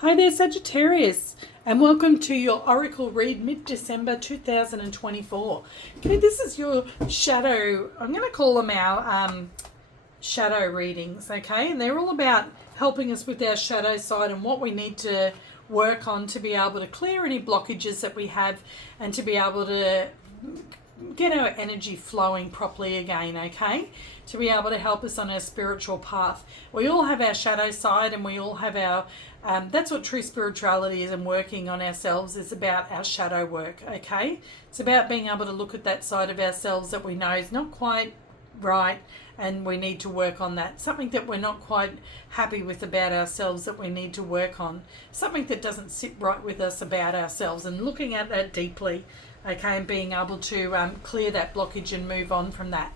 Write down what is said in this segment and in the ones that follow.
Hi there, Sagittarius, and welcome to your Oracle read mid-December 2024. Okay, this is your shadow, I'm going to call them our shadow readings, okay? And they're all about helping us with our shadow side and what we need to work on to be able to clear any blockages that we have and to be able to get our energy flowing properly again, okay? To be able to help us on our spiritual path. We all have our shadow side and we all have our, that's what true spirituality is, and working on ourselves is about our shadow work, okay? It's about being able to look at that side of ourselves that we know is not quite right and we need to work on that. Something that we're not quite happy with about ourselves that we need to work on. Something that doesn't sit right with us about ourselves, and looking at that deeply, okay, and being able to clear that blockage and move on from that.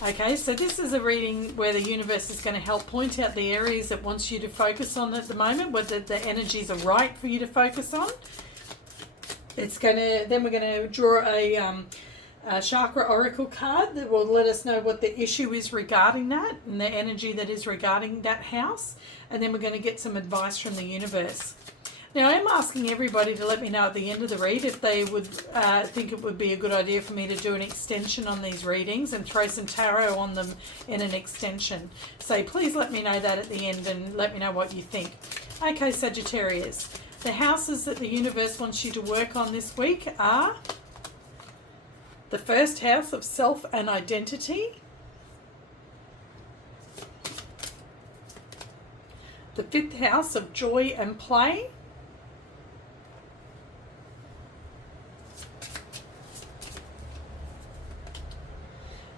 Okay, so this is a reading where the universe is going to help point out the areas it wants you to focus on at the moment, whether the energies are right for you to focus on. Then we're going to draw a chakra oracle card that will let us know what the issue is regarding that and the energy that is regarding that house. And then we're going to get some advice from the universe. Now, I'm asking everybody to let me know at the end of the read if they would think it would be a good idea for me to do an extension on these readings and throw some tarot on them in an extension. So please let me know that at the end and let me know what you think. Okay, Sagittarius, the houses that the universe wants you to work on this week are the first house of self and identity, the fifth house of joy and play,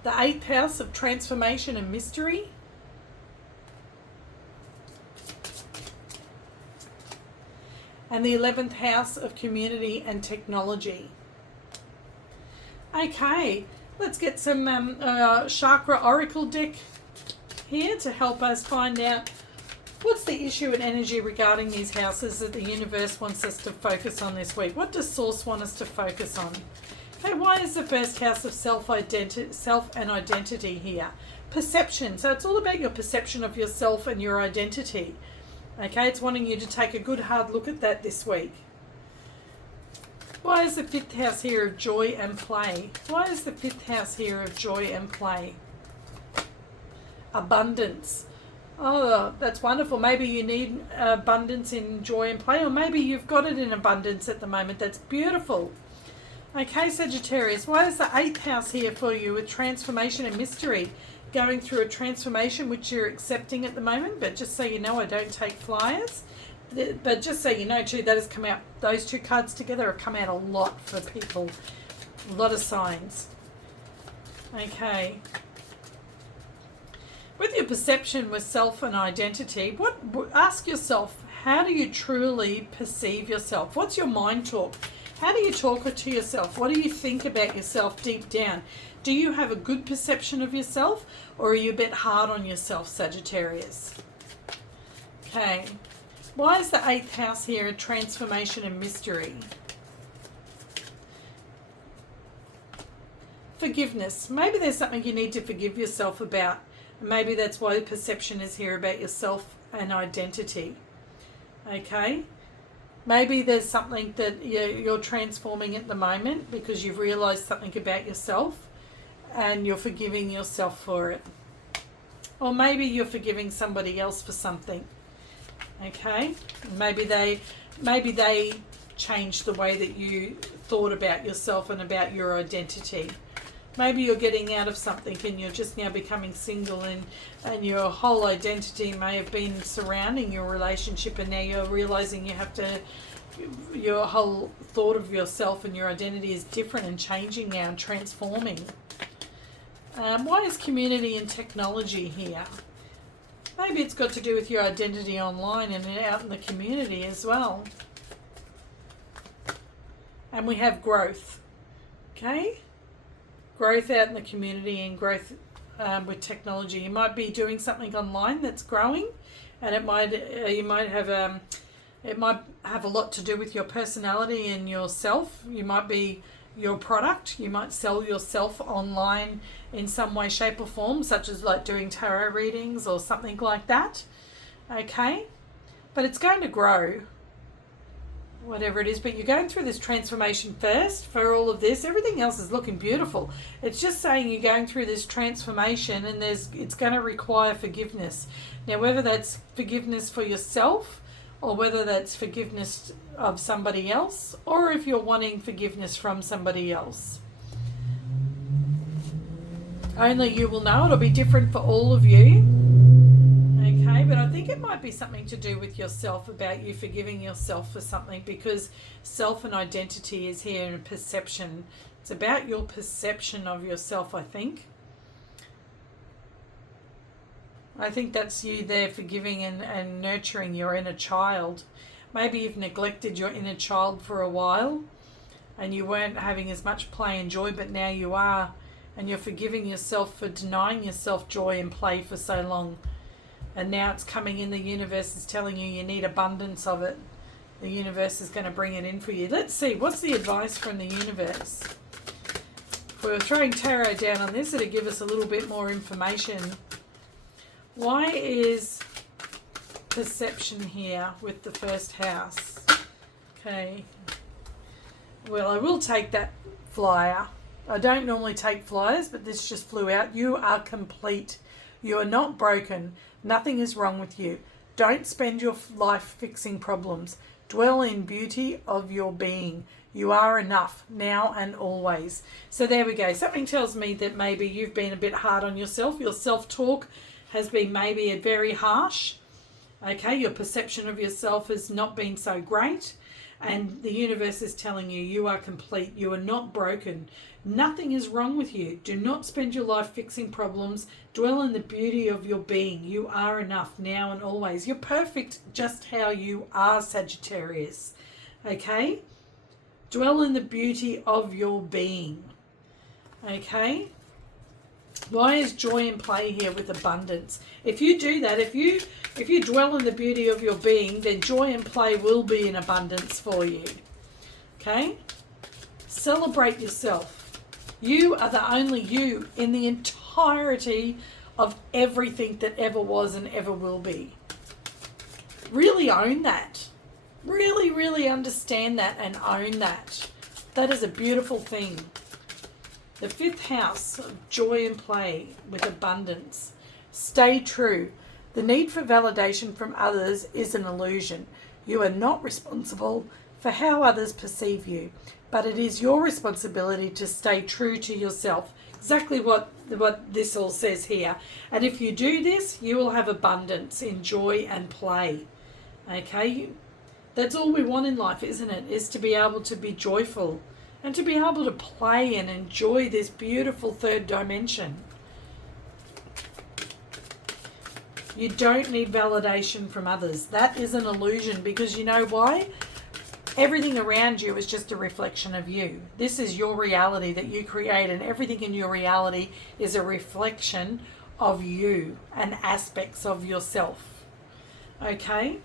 the eighth house of transformation and mystery, and the 11th house of community and technology. Okay, let's get some chakra oracle deck here to help us find out what's the issue and energy regarding these houses that the universe wants us to focus on this week. What does Source want us to focus on? Okay, why is the first house of self and identity here? Perception. So it's all about your perception of yourself and your identity. Okay, it's wanting you to take a good hard look at that this week. Why is the fifth house here of joy and play? Why is the fifth house here of joy and play? Abundance. Oh, that's wonderful. Maybe you need abundance in joy and play, or maybe you've got it in abundance at the moment. That's beautiful. Okay, Sagittarius, why is the 8th house here for you with transformation and mystery? Going through a transformation which you're accepting at the moment, but just so you know, I don't take flyers. But just so you know too, that has come out, those two cards together have come out a lot for people. A lot of signs. Okay. With your perception with self and identity, ask yourself, how do you truly perceive yourself? What's your mind talk? How do you talk to yourself? What do you think about yourself deep down? Do you have a good perception of yourself, or are you a bit hard on yourself, Sagittarius? Okay. Why is the 8th house here a transformation and mystery? Forgiveness. Maybe there's something you need to forgive yourself about. Maybe that's why the perception is here about yourself and identity. Okay. Maybe there's something that you're transforming at the moment because you've realized something about yourself and you're forgiving yourself for it. Or maybe you're forgiving somebody else for something. Okay? Maybe they changed the way that you thought about yourself and about your identity. Maybe you're getting out of something and you're just now becoming single, and your whole identity may have been surrounding your relationship, and now you're realizing your whole thought of yourself and your identity is different and changing now and transforming. Why is community and technology here? Maybe it's got to do with your identity online and out in the community as well. And we have growth. Okay? Growth out in the community and growth with technology. You might be doing something online that's growing, and it might have a lot to do with your personality and yourself. You might be your product. You might sell yourself online in some way, shape or form, such as like doing tarot readings or something like that. Okay, but it's going to grow. whatever it is, but you're going through this transformation first for all of this. Everything else is looking beautiful. It's just saying you're going through this transformation, and it's going to require forgiveness. Now, whether that's forgiveness for yourself, or whether that's forgiveness of somebody else, or if you're wanting forgiveness from somebody else, only you will know. It'll be different for all of you. Okay, but I think it might be something to do with yourself, about you forgiving yourself for something, because self and identity is here in perception. It's about your perception of yourself, I think. I think that's you there forgiving and nurturing your inner child. Maybe you've neglected your inner child for a while and you weren't having as much play and joy, but now you are, and you're forgiving yourself for denying yourself joy and play for so long. And now it's coming in. The universe is telling you you need abundance of it. The universe is going to bring it in for you. Let's see, what's the advice from the universe? If we were throwing tarot down on this, it'd give us a little bit more information. Why is perception here with the first house? Okay. Well, I will take that flyer. I don't normally take flyers, but this just flew out. You are complete. You are not broken. Nothing is wrong with you. Don't spend your life fixing problems. Dwell in beauty of your being. You are enough, now and always. So there we go. Something tells me that maybe you've been a bit hard on yourself. Your self-talk has been maybe very harsh. Okay, your perception of yourself has not been so great. And the universe is telling you, you are complete. You are not broken. Nothing is wrong with you. Do not spend your life fixing problems. Dwell in the beauty of your being. You are enough, now and always. You're perfect just how you are, Sagittarius. Okay? Dwell in the beauty of your being. Okay? Why is joy in play here with abundance? If you do that, if you dwell in the beauty of your being, then joy and play will be in abundance for you. Okay? Celebrate yourself. You are the only you in the entirety of everything that ever was and ever will be. Really own that. Really, really understand that and own that. That is a beautiful thing. The fifth house of joy and play with abundance. Stay true. The need for validation from others is an illusion. You are not responsible for how others perceive you, but it is your responsibility to stay true to yourself. Exactly what this all says here. And if you do this, you will have abundance in joy and play. Okay? That's all we want in life, isn't it? Is to be able to be joyful and to be able to play and enjoy this beautiful third dimension. You don't need validation from others. That is an illusion, because you know why? Everything around you is just a reflection of you. This is your reality that you create, and everything in your reality is a reflection of you and aspects of yourself. Okay?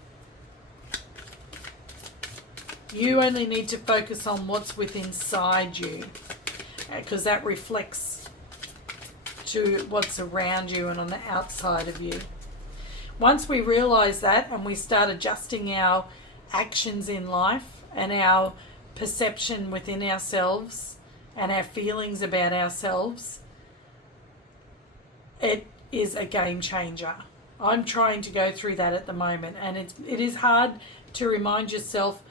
You only need to focus on what's within inside you, because that reflects to what's around you and on the outside of you. Once we realize that and we start adjusting our actions in life and our perception within ourselves and our feelings about ourselves, it is a game changer. I'm trying to go through that at the moment, and it is hard to remind yourself,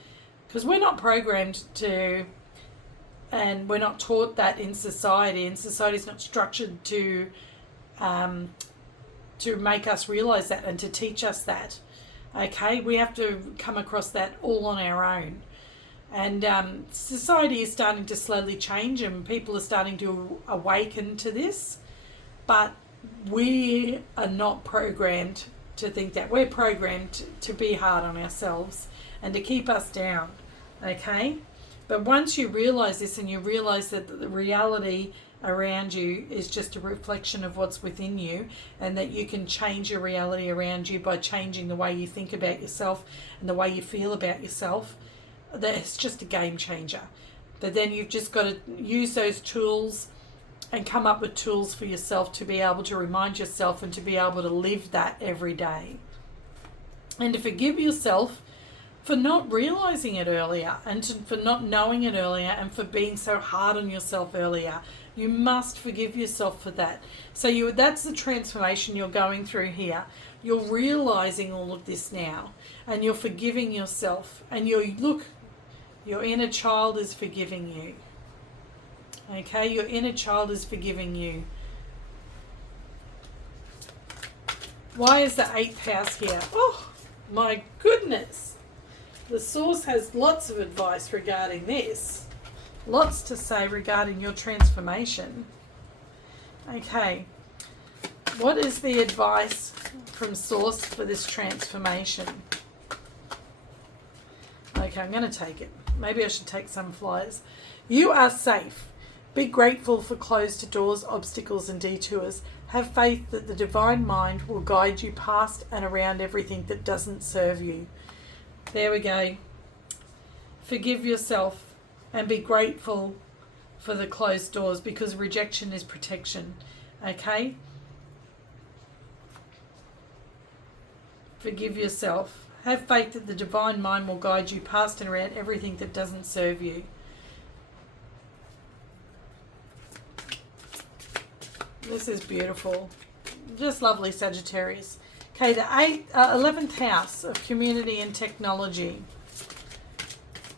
because we're not programmed to, and we're not taught that in society, and society is not structured to make us realize that and to teach us that. Okay, we have to come across that all on our own. And society is starting to slowly change, and people are starting to awaken to this, but we are not programmed to think that. We're programmed to be hard on ourselves and to keep us down. Okay, but once you realize this, and you realize that the reality around you is just a reflection of what's within you, and that you can change your reality around you by changing the way you think about yourself and the way you feel about yourself, that's just a game changer. But then you've just got to use those tools and come up with tools for yourself to be able to remind yourself and to be able to live that every day, and to forgive yourself for not realizing it earlier, and for not knowing it earlier, and for being so hard on yourself earlier. You must forgive yourself for that. So that's the transformation you're going through here. You're realizing all of this now, and you're forgiving yourself, and your inner child is forgiving you. Okay, your inner child is forgiving you. Why is the 8th house here? Oh, my goodness. The source has lots of advice regarding this. Lots to say regarding your transformation. Okay. What is the advice from source for this transformation? Okay, I'm going to take it. Maybe I should take some flyers. You are safe. Be grateful for closed doors, obstacles, and detours. Have faith that the divine mind will guide you past and around everything that doesn't serve you. There we go. Forgive yourself and be grateful for the closed doors, because rejection is protection. Okay? Forgive yourself. Have faith that the divine mind will guide you past and around everything that doesn't serve you. This is beautiful. Just lovely, Sagittarius. Okay, the 11th house of community and technology.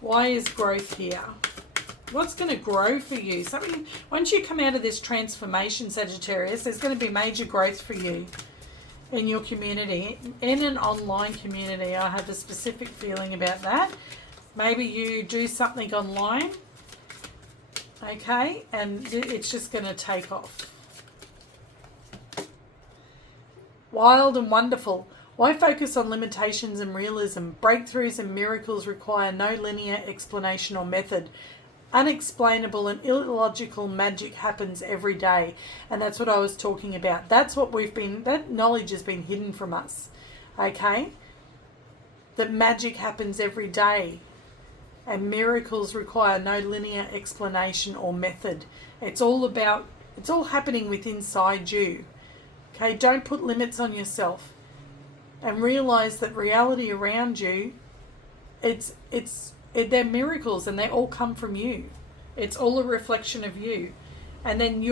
Why is growth here? What's going to grow for you? Something. Once you come out of this transformation, Sagittarius, there's going to be major growth for you in your community, in an online community. I have a specific feeling about that. Maybe you do something online, okay, and it's just going to take off. Wild and wonderful. Why focus on limitations and realism? Breakthroughs and miracles require no linear explanation or method. Unexplainable and illogical magic happens every day. And that's what I was talking about. That's what that knowledge has been hidden from us. Okay? That magic happens every day. And miracles require no linear explanation or method. It's all happening within inside you. Okay, don't put limits on yourself, and realize that reality around you, they're miracles, and they all come from you. It's all a reflection of you. And then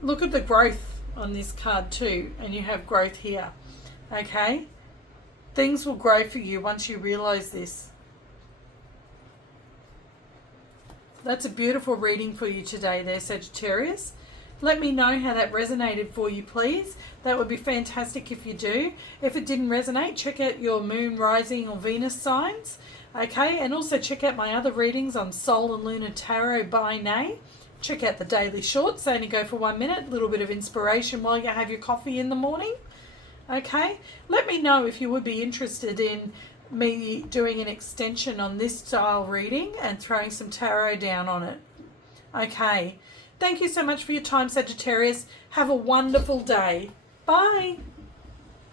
look at the growth on this card too, and you have growth here. Okay? Things will grow for you once you realize this. That's a beautiful reading for you today there, Sagittarius. Let me know how that resonated for you, please. That would be fantastic if you do. If it didn't resonate, check out your moon, rising, or Venus signs. Okay, and also check out my other readings on Soul and Lunar Tarot by Nay. Check out the daily shorts. They only go for 1 minute. A little bit of inspiration while you have your coffee in the morning. Okay, let me know if you would be interested in me doing an extension on this style reading and throwing some tarot down on it. Okay. Thank you so much for your time, Sagittarius. Have a wonderful day. Bye.